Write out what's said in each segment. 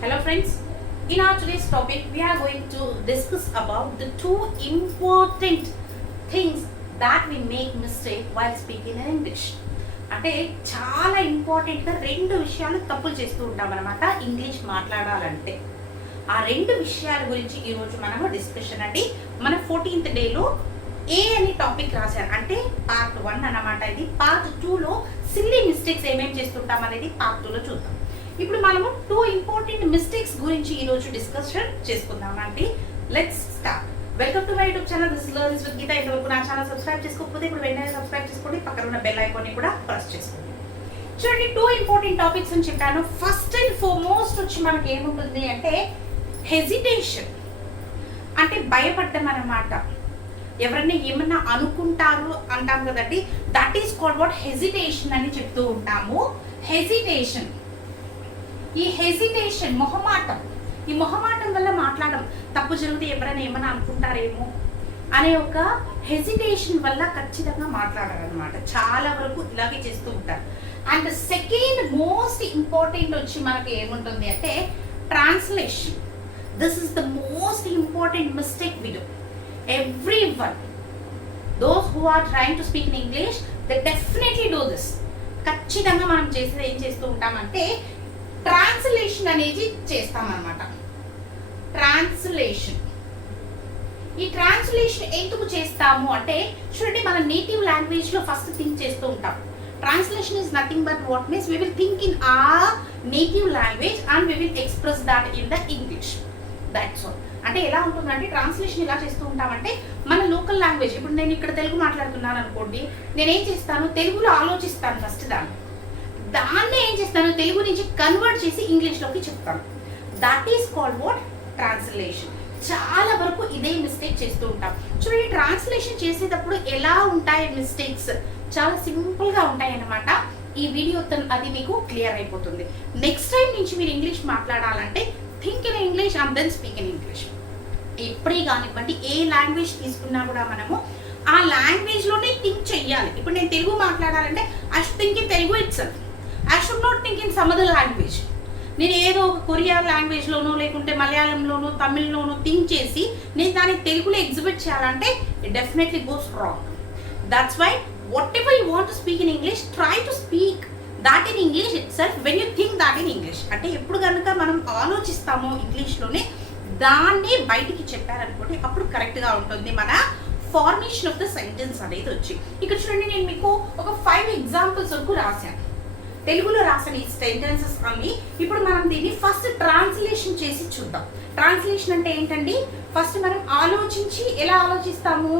Hello friends, in our today's topic we are going to discuss about the two important things that we make mistake while speaking in English. అంటే చాలా ఇంపార్టెంట్గా రెండు విషయాలు తప్పులు చేస్తూ ఉంటాం అనమాట ఇంగ్లీష్ మాట్లాడాలంటే. ఆ రెండు విషయాల గురించి ఈరోజు మనము డిస్కషన్ అండి. మన 14th డేలో ఏ అని టాపిక్ రాశారు అంటే పార్ట్ 1 అన్నమాట. ఇది పార్ట్ 2లో సిల్లీ మిస్టేక్స్ ఏమేమి చేస్తుంటాం అనేది పార్ట్ 2లో చూద్దాం. ఇప్పుడు మనము 2 ఇంపార్టెంట్ మిస్టేక్స్ గురించి ఈరోజు డిస్కషన్ చేసుకుందాం అండి. Let's start. Welcome to my YouTube channel. This learns with Geetha. ఇంతవరకు నా ఛానల్ సబ్స్క్రైబ్ చేసుకోకపోతే ఇప్పుడు వెంటనే సబ్స్క్రైబ్ చేసుకోండి, పక్కన ఉన్న బెల్ ఐకాన్ని కూడా ప్రెస్ చేసుకోండి. చూడండి, 2 ఇంపార్టెంట్ టాపిక్స్ అని చెప్పాను. ఫస్ట్ అండ్ ఫార్మోస్ట్ వచ్చి మనకి ఏముంటుంది అంటే హెజిటేషన్, అంటే భయపడ్డం అన్నమాట. ఎవరైనా ఏమన్నా అనుకుంటారు అంటాం కదండి, that is called what hesitation అని చెప్తూ ఉంటాము. హెజిటేషన్, ఈ హెజిటేషన్ మొహమాటం, ఈ మొహమాటం వల్ల మాట్లాడడం, తప్పు జరిగితే ఎవరైనా ఏమైనా అనుకుంటారేమో అనే ఒక హెజిటేషన్ వల్ల ఖచ్చితంగా మాట్లాడాలన్నమాట. చాలా వరకు ఇలాగే చేస్తూ ఉంటారు. అండ్ సెకండ్ మోస్ట్ ఇంపార్టెంట్ వచ్చి మనకి ఏముంటుంది అంటే translation. This is the most important mistake we do. Everyone, those who are trying to speak in English, they definitely do this. ఖచ్చితంగా మనం చేసేది ఏం చేస్తూ ఉంటామంటే ట్రాన్స్లేషన్ అనేది చేస్తామన్నమాట. ట్రాన్స్లేషన్, ఈ ట్రాన్స్లేషన్ ఎందుకు చేస్తాము అంటే చూడండి, మన నేటివ్ లాంగ్వేజ్ లో ఫస్ట్ థింక్ చేస్తూ ఉంటాం. Translation is nothing but what means we will think in our native language and we will express that in the English. That's all. అంటే ఎలా ఉంటుందంటే ట్రాన్స్లేషన్ ఎలా చేస్తూ ఉంటామంటే మన లోకల్ లాంగ్వేజ్, ఇప్పుడు నేను ఇక్కడ తెలుగు మాట్లాడుతున్నాను అనుకోండి, నేనేం చేస్తాను, తెలుగులో ఆలోచిస్తాను ఫస్ట్, దాన్ని ఏం చేస్తాను, తెలుగు నుంచి కన్వర్ట్ చేసి ఇంగ్లీష్లోకి చెప్తాను. That is called what translation. చాలా వరకు ఇదే మిస్టేక్ చేస్తూ ఉంటాం. చూడండి, ట్రాన్స్లేషన్ చేసేటప్పుడు ఎలా ఉంటాయి మిస్టేక్స్, చాలా సింపుల్గా ఉంటాయి అన్నమాట. ఈ వీడియో అది మీకు క్లియర్ అయిపోతుంది. నెక్స్ట్ టైం నుంచి మీరు ఇంగ్లీష్ మాట్లాడాలంటే think in English and then speak in English. ఎప్పుడే కానివ్వండి, ఏ లాంగ్వేజ్ తీసుకున్నా కూడా మనము ఆ లాంగ్వేజ్లోనే థింక్ చెయ్యాలి. ఇప్పుడు నేను తెలుగు మాట్లాడాలంటే I should think in Telugu it self. I should not think in some other language. నేను ఏదో ఒక కొరియా లాంగ్వేజ్లోనో లేకుంటే మలయాళంలోనో తమిళ్లోనో థింక్ చేసి నేను దాన్ని తెలుగులో ఎగ్జిబిట్ చేయాలంటే it definitely goes wrong. That's why whatever you want to speak in English, try to speak that in English itself when you think that in English. అంటే ఎప్పుడు కనుక మనం ఆలోచిస్తామో ఇంగ్లీష్లోనే దాన్ని బయటికి చెప్పారనుకోండి, అప్పుడు కరెక్ట్గా ఉంటుంది మన ఫార్మేషన్ ఆఫ్ ద సెంటెన్స్ అనేది వచ్చి. ఇక్కడ చూడండి, నేను మీకు ఒక 5 ఎగ్జాంపుల్స్ వరకు రాశాను, తెలుగులో రాసిన ఈ సెంటెన్సెస్ అన్ని. ఇప్పుడు మనం దీన్ని ఫస్ట్ ట్రాన్స్లేషన్ చేసి చూద్దాం. ట్రాన్స్లేషన్ అంటే ఏంటండి, ఫస్ట్ మనం ఆలోచించి, ఎలా ఆలోచిస్తాము,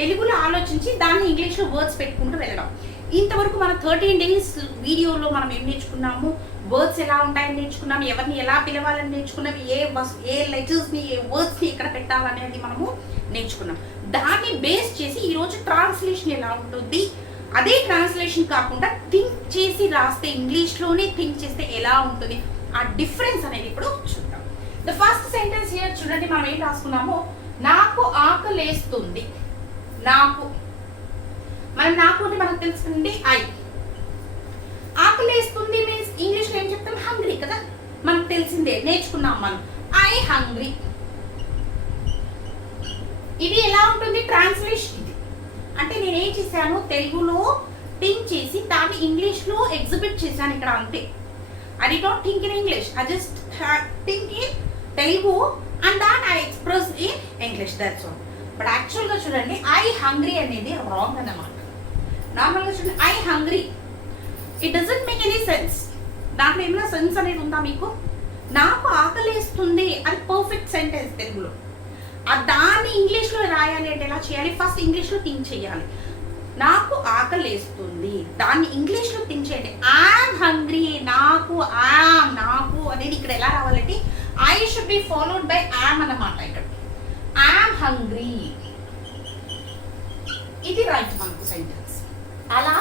తెలుగులో ఆలోచించి దాన్ని ఇంగ్లీష్లో వర్డ్స్ పెట్టుకుంటూ వెళ్ళడం. ఇంతవరకు మన 13 days వీడియోలో మనం ఏం నేర్చుకున్నాము, వర్డ్స్ ఎలా ఉంటాయని నేర్చుకున్నాము, ఎవరిని ఎలా పిలవాలని నేర్చుకున్నాము, ఏ లెటర్స్ని ఏ వర్డ్స్ని ఎక్కడ పెట్టాలనేది మనము నేర్చుకున్నాం. దాన్ని బేస్ చేసి ఈరోజు ట్రాన్స్లేషన్ ఎలా ఉంటుంది, అదే ట్రాన్స్లేషన్ కాకుండా థింక్ చేసి రాస్తే, ఇంగ్లీష్లోనే థింక్ చేస్తే ఎలా ఉంటుంది, ఆ డిఫరెన్స్ అనేది ఇప్పుడు చూద్దాం. ద ఫస్ట్ సెంటెన్స్ హియర్ చూడండి, మనం ఏం రాసుకున్నామో, నాకు ఆకలేస్తుంది. నాకు అంటే మనకు తెలుస్తుంది ఐ. ఆకలేస్తుంది మీన్స్ ఇంగ్లీష్లో ఏం చెప్తాం, హంగ్రీ కదా, మనకు తెలిసిందే, నేర్చుకున్నాం మనం, ఐ హంగ్రీ. ఇది ఎలా ఉంటుంది ట్రాన్స్లేషన్. ఇది అంటే నేను ఏం చేశాను, తెలుగులో థింక్ చేసి దాన్ని ఇంగ్లీష్లో ఎగ్జిబిట్ చేశాను ఇక్కడ, అంతే. I did not think in English, I just think in Telugu and that I express in English, that's all. But యాక్చువల్గా చూడండి, ఐ హంగ్రీ అనేది రాంగ్ అన్నమాట. నార్మల్గా చూడండి, I hungry, it doesn't make any sense. దాంట్లో ఏమైనా సెన్స్ అనేది ఉందా మీకు? నాకు ఆకలేస్తుంది అది పర్ఫెక్ట్ సెంటెన్స్ తెలుగులో. దాన్ని ఇంగ్లీష్లో రాయాలి అంటే ఎలా చేయాలి, ఫస్ట్ ఇంగ్లీష్లో థింక్ చేయాలి. నాకు ఆకలేస్తుంది, దాన్ని ఇంగ్లీష్లో థింక్ చేయండి. ఐఎమ్ హంగ్రీ, నాకు అనేది ఇక్కడ ఎలా రావాలంటే I should be followed by yam అన్నమాట. ఇక్కడ ఐఎమ్ హంగ్రీ, ఇది రైట్ మనకు సెంటెన్స్. అలా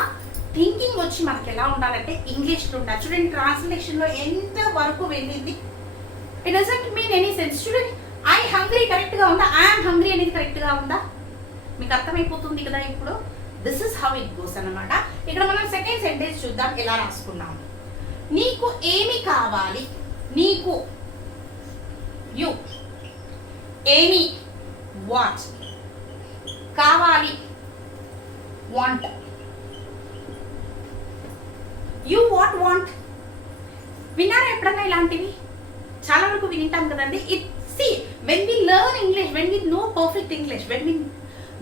థింకింగ్ వచ్చి మనకి ఎలా ఉండాలంటే ఇంగ్లీష్లో ఉండాలి. చూడండి, ట్రాన్స్లేషన్లో ఎంత వరకు వెళ్ళింది, it doesn't mean any sense. చూడండి, ఐ హంగ్రీ కరెక్ట్గా ఉందా, ఐఎమ్ హంగ్రీ అనేది కరెక్ట్గా ఉందా, మీకు అర్థమైపోతుంది కదా. ఇప్పుడు this is how it goes అన్నమాట. ఇక్కడ మనం సెకండ్ సెంటెన్స్ చూద్దాం ఎలా రాసుకున్నాము. నీకు ఏమి కావాలి, నీకు యు, ఏమి వాట్, కావాలి వాంట్, యు వాట్ వాంట్. విన్నారా ఎప్పుడన్నా ఇలాంటివి? చాలా వరకు వింటాం కదండి. It see when we learn English, when we know perfect English, when we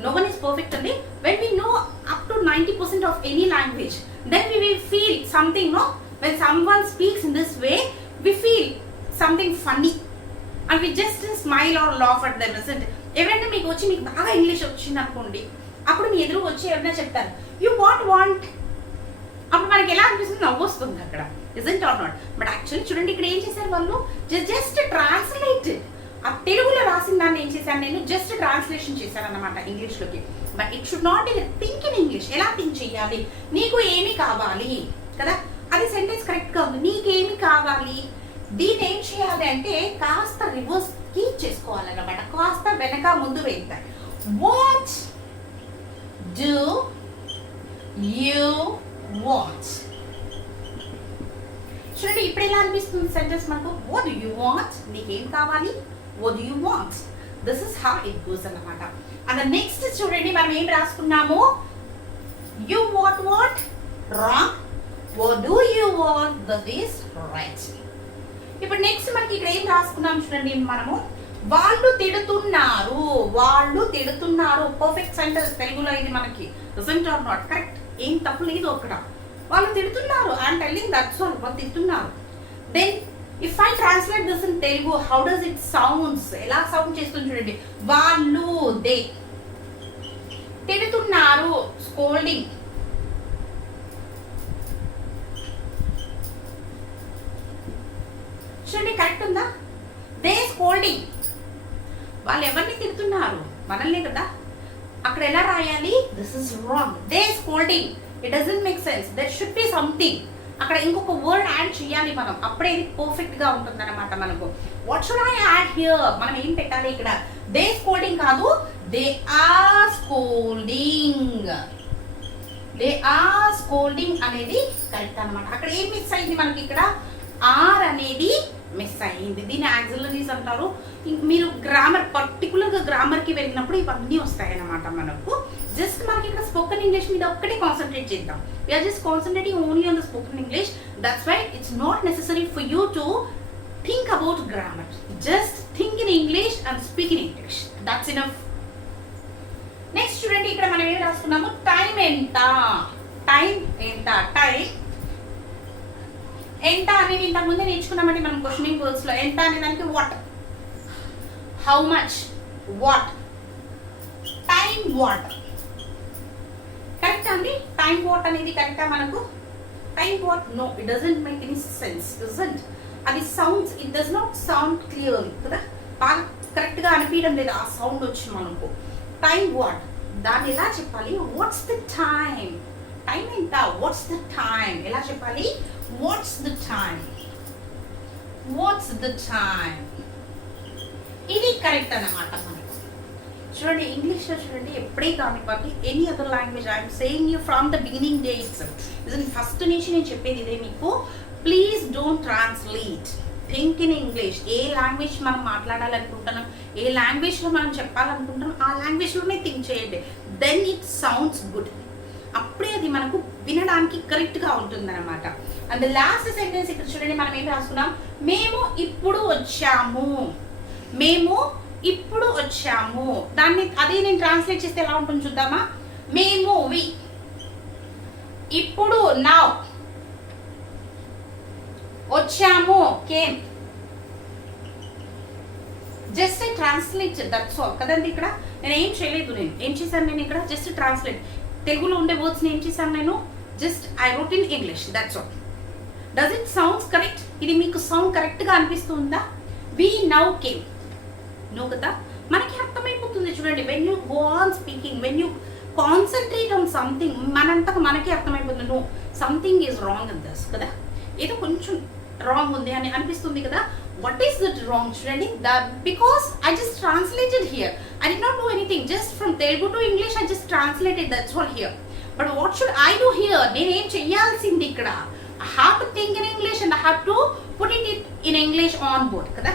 no one is perfect అండి, when we know up to 90% of any language, then we will feel something, no, when someone speaks in this way we feel something funny and we just smile or laugh at them, isn't it? ఎవరైనా మీకు వచ్చి మీకు బాగా English వచ్చింది అనుకోండి, అప్పుడు మీ ఎదురు వచ్చి ఎవరైనా చెప్తారు యు వాట్ వాంట్, అప్పుడు మనకి ఎలా అనిపిస్తుంది? నవ్వు వస్తుంది అక్కడ, isn't or not? But actually చూడండి ఇక్కడ ఏం చేశారు వాళ్ళు, జస్ట్ ట్రాన్స్లేట్, ఆ తెలుగులో రాసిన దాన్ని ఏం చేశాను నేను, జస్ట్ ట్రాన్స్లేషన్ చేశాను అనమాట ఇంగ్లీష్లోకి. But it should not be think in English. ఎలా థింక్ చేయాలి? నీకు ఏమి కావాలి కదా, అది సెంటెన్స్ కరెక్ట్గా ఉంది. నీకేమి కావాలి, దీన్ని ఏం చేయాలి అంటే కాస్త రివర్స్కి చేసుకోవాలన్నమాట, కాస్త వెనక ముందు వెళ్తాయి. What do you want. చూడండి ఇప్పుడు ఎలా అనిపిస్తుంది సెంటెన్స్ మనకు, వాట్ డూ యూ వాంట్, నీకేం కావాలి, what do you want, this is how it goes అన్నమాట. and the next చూడండి మనం ఏం రాసుకున్నాము, you what wrong, what do you want, that is right. ఇప్పుడు నెక్స్ట్ మనకి ఇక్కడ ఏం రాసుకున్నాం చూడండి మనము, వాళ్ళు తిడుతున్నారు, వాళ్ళు తిడుతున్నారు. పర్ఫెక్ట్ సెంటెన్స్ తెలుగులో ఇది మనకి, isn't or not? కరెక్ట్, ఏం తప్పు లేదు అక్కడ. వాళ్ళు తిడుతున్నారు, ఐఎమ్ టెల్లింగ్ దట్స్ ఆల్, వాళ్ళు తిడుతున్నారు. Then if I translate this in Telugu, how does it sounds? ఎలా సౌండ్ చేస్తుంది చూడండి, వాళ్ళు, దే తిడుతున్నారు, స్కోల్డింగ్. చూడండి కరెక్ట్ ఉందా? దే స్కోల్డింగ్, వాళ్ళు ఎవరిని తిడుతున్నారు? మనల్ని కదా. అక్కడ ఎలా రాయాలి? This is wrong, they scolding, it doesn't make sense, that should be something. అక్కడ ఇంకొక వర్డ్ యాడ్ చేయాలి మనం, అప్పుడే ఇది పర్ఫెక్ట్ గా ఉంటుంది అనమాట మనకు. What should I add here, మనం ఏం పెట్టాలి ఇక్కడ? దే స్కోల్డింగ్ కాదు, they are scolding, they are scolding అనేది కరెక్ట్ అనమాట. అక్కడ ఏం మిస్ అయింది మనకి? ఇక్కడ ఆర్ అనేది మిస్ అయింది. దీన్ని యాక్సిలరీస్ అంటారు. మీరు గ్రామర్, పర్టికులర్గా గ్రామర్కి వెళ్ళినప్పుడు ఇవన్నీ వస్తాయి అన్నమాట మనకు. జస్ట్ మనకి ఇక్కడ స్పోకెన్ ఇంగ్లీష్ మీద ఒక్కటే కాన్సన్ట్రేట్ చేద్దాం. We're just concentrating only on the spoken English. That's why it's not necessary for you to think about grammar. Just think in English and speak in English, that's enough. Next చూడండి ఇక్కడ మనం ఏం రాసుకున్నాము, time ఎంత, time ఎంత, time ఎంత అనేది ఇంతకు ముందే నేర్చుకున్నామండి మనం క్వశ్చనింగ్ వర్డ్స్ లో. ఎంత అనే దానికి what, how much, what, time what. కరెక్టా అండి? టైం వాట్ అనేది కరెక్టా మనకు? Time what, no, it doesn't make any sense, doesn't. అది sounds, it does not sound clearly కదా, బాగా కరెక్ట్ గా అనిపించడం లేదు ఆ సౌండ్ వచ్చి మనకు. టైం వాట్, దాన్ని ఎలా చెప్పాలి? వాట్స్ ద టైం, టైం ఎంత, వాట్స్ ద టైం ఎలా చెప్పాలి? What's the time, what's the time. ఇది కరెక్ట్ అన్నమాట మనకు. చూడండి ఇంగ్లీష్లో చూడండి ఎప్పుడే కానివ్వండి, any other language I'm saying you from the beginning day itself, first నుంచి నేను చెప్పేది ఇదే మీకు. Please don't translate, think in English. A language మనం మాట్లాడాలనుకుంటున్నాం, ఏ లాంగ్వేజ్లో మనం చెప్పాలనుకుంటున్నాం, ఆ లాంగ్వేజ్లోనే థింక్ చేయండి. దెన్ ఇట్ సౌండ్స్ గుడ్, అప్పుడే అది మనకు వినడానికి కరెక్ట్గా ఉంటుందన్నమాట. అండ్ లాస్ట్ సెంటెన్స్ ఇక్కడ చూడండి మనం ఏం రాసుకున్నాం, మేము ఇప్పుడు వచ్చాము, మేము ఇప్పుడు వచ్చాము. దాన్ని అదే నేను ట్రాన్స్లేట్ చేస్తే ఎలా ఉంటుంది చూద్దామా. మేము, వి, ఇప్పుడు నౌ, వచ్చాము, came. Just translate, that's all కదండి. ఇక్కడ నేను ఏం చేయలేదు, నేను ఏం చేశాను, నేను ఇక్కడ జస్ట్ ట్రాన్స్లేట్, తెలుగులో ఉండే వర్డ్స్ ఏం చేశాను నేను, just I wrote in English, that's all. Does it sounds correct? ఇది మీకు సౌండ్ కరెక్ట్గా అనిపిస్తుందా? వి నౌ కేమ్, నో కదా, మనకి అర్థమైపోతుంది చూడండి. When you go on speaking, when you concentrate on something, మనంతకు మనకి అర్థమైపోతుంది, no something is wrong in this కదా, ఏదో కొంచెం రాంగ్ ఉంది అని అనిపిస్తుంది కదా. వాట్ ఈస్ దట్ రాంగ్ చూడండి, because I just translated here, I did not do anything, just from Telugu to English I just translated, that's all here. But what should I do here, నేనేం చెయ్యాల్సింది ఇక్కడ, I have to think in English and I have to put it in English on board కదా.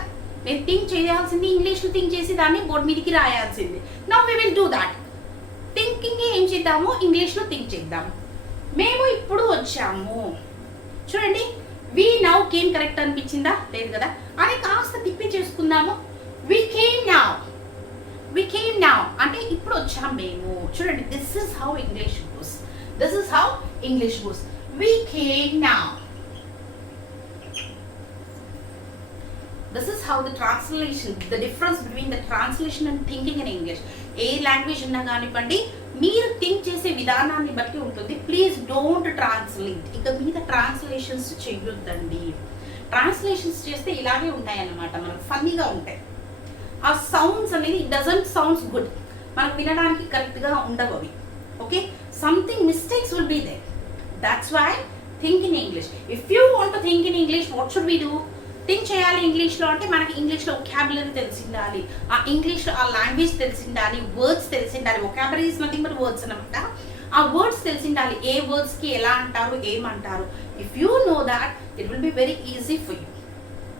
నేను think చేయాల్సింది ఇంగ్లీష్లో think చేసి దాన్ని board మీదకి రాయాల్సింది. Now we will do that. Thinking ఏం చేద్దాము, ఇంగ్లీష్లో థింక్ చేద్దాము. మేము ఇప్పుడు వచ్చాము చూడండి. వి నౌ కేమ్ కరెక్ట్ అనిపించిందా? లేదు కదా. అది కాస్త తిప్పి చేసుకుందాము. We came now. We came now అంటే ఇప్పుడు వచ్చాం మేము. చూడండి, this is how English goes. This is how English goes. We came now. This is how the translation, the difference between the translation and thinking in English. A language ఉన్నా కానివ్వండి, మీరు think చేసే విధానాన్ని బట్టి ఉంటుంది. Please don't translate. ఇక మీద translations చేయొద్దండి. ట్రాన్స్లేషన్స్ చేస్తే ఇలాగే ఉంటాయన్నమాట, మనకు ఫన్నీగా ఉంటాయి. ఆ సౌండ్స్ అనేది ఇట్ డజంట్ సౌండ్స్ గుడ్, మనకు వినడానికి కరెక్ట్గా ఉండవు అవి. Okay, something mistakes will be there. That's why think in English. If you want to think in English, what should we do? Think చేయాలి ఇంగ్లీష్లో అంటే మనకి ఇంగ్లీష్లో వొకాబులరీ తెలిసి ఉండాలి, ఆ ఇంగ్లీష్లో ఆ లాంగ్వేజ్ తెలిసి ఉండాలి, వర్డ్స్ తెలిసి ఉండాలి. Vocabulary is nothing but words అనమాట. ఆ వర్డ్స్ తెలిసి ఉండాలి, ఏ వర్డ్స్కి ఎలా అంటారు, ఏమంటారు. If you know that, it will be very easy for you.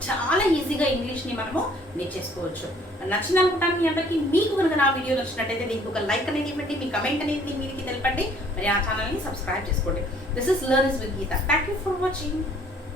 చాలా ఈజీగా ఇంగ్లీష్ని మనము నేర్చేసుకోవచ్చు. నచ్చింది అనుకుంటాను మీ అందరికీ. మీకు కనుక నా వీడియో నచ్చినట్టయితే దీనికి ఒక లైక్ అనేది ఇవ్వండి, మీ కమెంట్ అనేది మీకు తెలపండి, మరి ఆ ఛానల్ని సబ్స్క్రైబ్ చేసుకోండి. This is learn with Geetha. Thank you for watching.